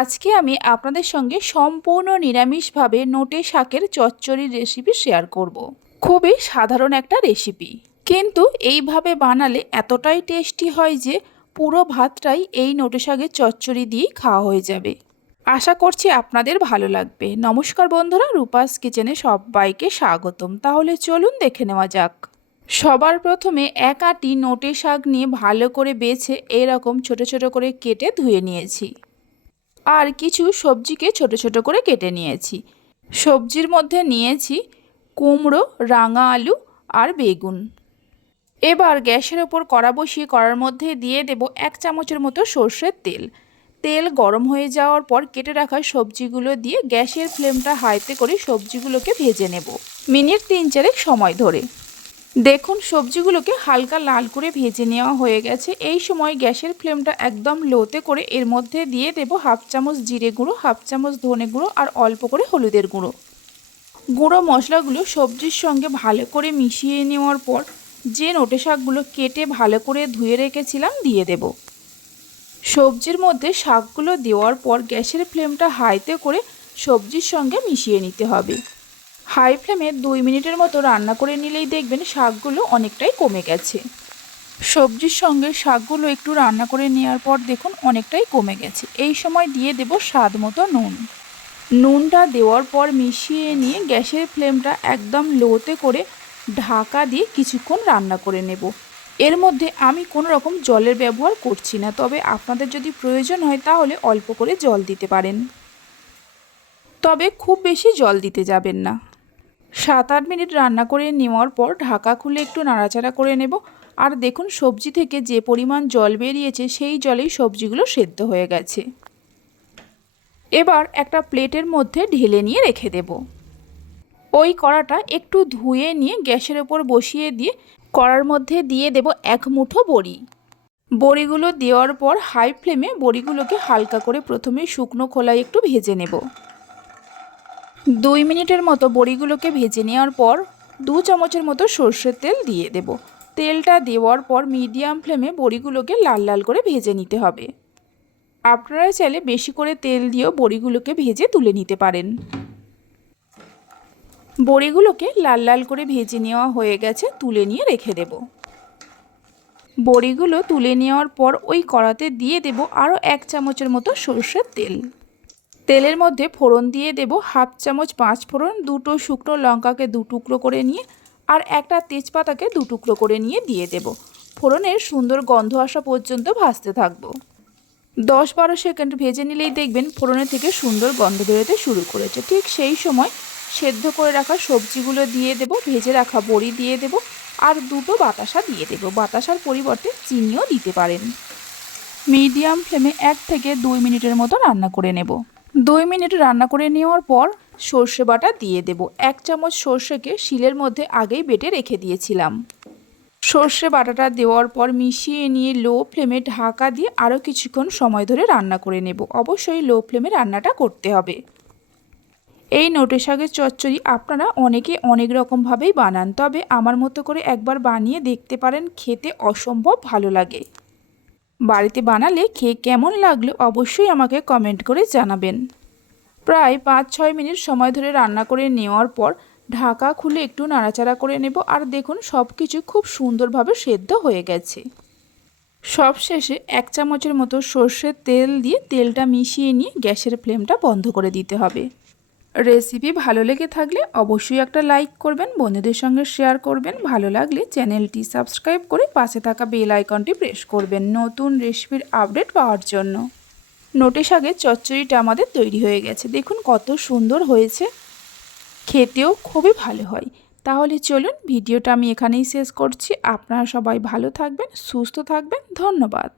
আজকে আমি আপনাদের সঙ্গে সম্পূর্ণ নিরামিষভাবে নোটে শাকের চচ্চড়ির রেসিপি শেয়ার করব। খুবই সাধারণ একটা রেসিপি কিন্তু এইভাবে বানালে এতটাই টেস্টি হয় যে পুরো ভাতটাই এই নোটে শাকের চচ্চড়ি দিয়েই খাওয়া হয়ে যাবে। আশা করছি আপনাদের ভালো লাগবে। নমস্কার বন্ধুরা, রূপাস কিচেনে সবাইকে স্বাগতম। তাহলে চলুন দেখে নেওয়া যাক। সবার প্রথমে এক আটি নোটে শাক নিয়ে ভালো করে বেছে এরকম ছোট ছোট করে কেটে ধুয়ে নিয়েছি। আর কিছু সবজিকে ছোট ছোট করে কেটে নিয়েছি। সবজির মধ্যে নিয়েছি কুমড়ো, রাঙা আলু আর বেগুন। এবার গ্যাসের ওপর কড়া বসিয়ে কড়ার মধ্যে দিয়ে দেব এক চামচের মতো সর্ষের তেল। তেল গরম হয়ে যাওয়ার পর কেটে রাখা সবজিগুলো দিয়ে গ্যাসের ফ্লেমটা হাইতে করে সবজিগুলোকে ভেজে নেব। মিনিট তিন চারেক সময় ধরে। দেখুন, সবজিগুলোকে হালকা লাল করে ভেজে নেওয়া হয়ে গেছে। এই সময় গ্যাসের ফ্লেমটা একদম লোতে করে এর মধ্যে দিয়ে দেব হাফ চামচ জিরে গুঁড়ো, হাফ চামচ ধনে গুঁড়ো আর অল্প করে হলুদের গুঁড়ো। গুঁড়ো মশলাগুলো সবজির সঙ্গে ভালো করে মিশিয়ে নেওয়ার পর যে নোটে শাকগুলো কেটে ভালো করে ধুয়ে রেখেছিলাম দিয়ে দেব। সবজির মধ্যে শাকগুলো দেওয়ার পর গ্যাসের ফ্লেমটা হাইতে করে সবজির সঙ্গে মিশিয়ে নিতে হবে। হাই ফ্লেমে দুই মিনিটের মতো রান্না করে নিলেই দেখবেন শাকগুলো অনেকটাই কমে গেছে। সবজির সঙ্গে শাকগুলো একটু রান্না করে নেওয়ার পর দেখুন অনেকটাই কমে গেছে। এই সময় দিয়ে দেব স্বাদ মতো নুন। নুনটা দেওয়ার পর মিশিয়ে নিয়ে গ্যাসের ফ্লেমটা একদম লোতে করে ঢাকা দিয়ে কিছুক্ষণ রান্না করে নেব। এর মধ্যে আমি কোনো রকম জলের ব্যবহার করছি না, তবে আপনাদের যদি প্রয়োজন হয় তাহলে অল্প করে জল দিতে পারেন। তবে খুব বেশি জল দিতে যাবেন না। সাত আট মিনিট রান্না করে নেওয়ার পর ঢাকা খুলে একটু নাড়াচাড়া করে নেব। আর দেখুন, সবজি থেকে যে পরিমাণ জল বেরিয়েছে, সেই জলেই সবজিগুলো সেদ্ধ হয়ে গেছে। এবার একটা প্লেটের মধ্যে ঢেলে নিয়ে রেখে দেব। ওই কড়াটা একটু ধুয়ে নিয়ে গ্যাসের ওপর বসিয়ে দিয়ে কড়ার মধ্যে দিয়ে দেব এক মুঠো বড়ি। বড়িগুলো দেওয়ার পর হাই ফ্লেমে বড়িগুলোকে হালকা করে প্রথমে শুকনো খোলায় একটু ভেজে নেব। দুই মিনিটের মতো বড়িগুলোকে ভেজে নেওয়ার পর দু চামচের মতো সর্ষের তেল দিয়ে দেব। তেলটা দেওয়ার পর মিডিয়াম ফ্লেমে বড়িগুলোকে লাল লাল করে ভেজে নিতে হবে। আপনারা চাইলে বেশি করে তেল দিয়েও বড়িগুলোকে ভেজে তুলে নিতে পারেন। বড়িগুলোকে লাল লাল করে ভেজে নেওয়া হয়ে গেছে, তুলে নিয়ে রেখে দেব। বড়িগুলো তুলে নেওয়ার পর ওই কড়াতে দিয়ে দেব আরও এক চামচের মতো সর্ষের তেল। তেলের মধ্যে ফোড়ন দিয়ে দেব হাফ চামচ পাঁচ ফোড়ন, দুটো শুকনো লঙ্কাকে দু টুকরো করে নিয়ে আর একটা তেজপাতাকে দু টুকরো করে নিয়ে দিয়ে দেব। ফোড়নের সুন্দর গন্ধ আসা পর্যন্ত ভাজতে থাকব। দশ বারো সেকেন্ড ভেজে নিলেই দেখবেন ফোড়নের থেকে সুন্দর গন্ধ বেরোতে শুরু করেছে। ঠিক সেই সময় সেদ্ধ করে রাখা সবজিগুলো দিয়ে দেব, ভেজে রাখা বড়ি দিয়ে দেব আর দুটো বাতাসা দিয়ে দেব। বাতাসার পরিবর্তে চিনিও দিতে পারেন। মিডিয়াম ফ্লেমে এক থেকে দুই মিনিটের মতো রান্না করে নেব। দুই মিনিট রান্না করে নেওয়ার পর সর্ষে বাটা দিয়ে দেব। এক চামচ সর্ষেকে শিলের মধ্যে আগেই বেটে রেখে দিয়েছিলাম। সর্ষে বাটাটা দেওয়ার পর মিশিয়ে নিয়ে লো ফ্লেমে ঢাকা দিয়ে আরও কিছুক্ষণ সময় ধরে রান্না করে নেব। অবশ্যই লো ফ্লেমে রান্নাটা করতে হবে। এই নোটে শাকের চচ্চড়ি আপনারা অনেকে অনেক রকমভাবেই বানান, তবে আমার মতো করে একবার বানিয়ে দেখতে পারেন, খেতে অসম্ভব ভালো লাগে। বাড়িতে বানালে খেয়ে কেমন লাগল অবশ্যই আমাকে কমেন্ট করে জানাবেন। প্রায় পাঁচ ছয় মিনিট সময় ধরে রান্না করে নেওয়ার পর ঢাকা খুলে একটু নাড়াচাড়া করে নেব আর দেখুন সব কিছু খুব সুন্দরভাবে সেদ্ধ হয়ে গেছে। সব শেষে এক চামচের মতো সর্ষের তেল দিয়ে তেলটা মিশিয়ে নিয়ে গ্যাসের ফ্লেমটা বন্ধ করে দিতে হবে। রেসিপি ভালো লেগে থাকলে অবশ্যই একটা লাইক করবেন, বন্ধুদের সঙ্গে শেয়ার করবেন। ভালো লাগলে চ্যানেলটি সাবস্ক্রাইব করে পাশে থাকা বেল আইকনটি প্রেস করবেন নতুন রেসিপির আপডেট পাওয়ার জন্য। নোটে শাকের চচ্চড়িটা আমাদের তৈরি হয়ে গেছে। দেখুন কত সুন্দর হয়েছে। খেতেও খুবই ভালো হয়। তাহলে চলুন ভিডিওটা আমি এখানেই শেষ করছি। আপনারা সবাই ভালো থাকবেন, সুস্থ থাকবেন। ধন্যবাদ।